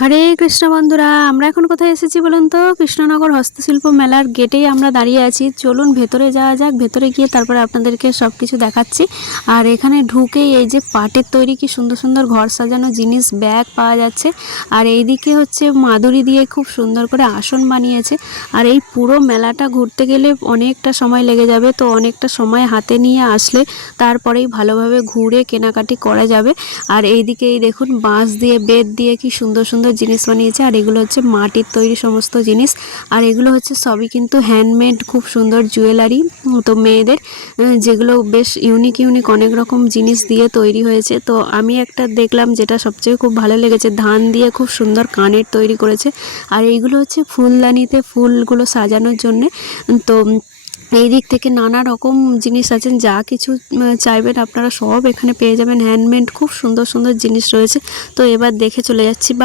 হরে কৃষ্ণ বন্ধুরা, আমরা এখন কোথায় এসেছি বলুন তো? কৃষ্ণনগর হস্তশিল্প মেলার গেটেই আমরা দাঁড়িয়ে আছি। চলুন ভেতরে যাওয়া যাক, ভেতরে গিয়ে তারপরে আপনাদেরকে সব কিছু দেখাচ্ছি। আর এখানে ঢুকেই এই যে পাটের তৈরি কি সুন্দর সুন্দর ঘর সাজানো জিনিস, ব্যাগ পাওয়া যাচ্ছে। আর এইদিকে হচ্ছে মাদুরি দিয়ে খুব সুন্দর করে আসন বানিয়েছে। আর এই পুরো মেলাটা ঘুরতে গেলে অনেকটা সময় লেগে যাবে, তো অনেকটা সময় হাতে নিয়ে আসলে তারপরেই ভালোভাবে ঘুরে কেনাকাটি করা যাবে। আর এইদিকেই দেখুন বাঁশ দিয়ে বেত দিয়ে কি সুন্দর সুন্দর জিনিস বানিয়েছে। আর এগুলো হচ্ছে মাটির তৈরি সমস্ত জিনিস। আর এগুলো হচ্ছে সবই কিন্তু হ্যান্ডমেড, খুব সুন্দর জুয়েলারি। তো মেয়েদের যেগুলো বেশ ইউনিক ইউনিক অনেক রকম জিনিস দিয়ে তৈরি হয়েছে। তো আমি একটা দেখলাম যেটা সবচেয়ে খুব ভালো লেগেছে, ধান দিয়ে খুব সুন্দর কানের তৈরি করেছে। আর এইগুলো হচ্ছে ফুলদানিতে ফুলগুলো সাজানোর জন্যে। তো এই দিক থেকে নানা রকম জিনিস আছেন, যা কিছু চাইবেন আপনারা সব এখানে পেয়ে যাবেন। হ্যান্ডমেড খুব সুন্দর সুন্দর জিনিস রয়েছে। তো এবার দেখে চলে যাচ্ছি।